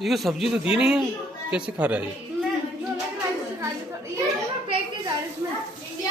ये सब्जी तो दी नहीं है, कैसे खा रहा है ये?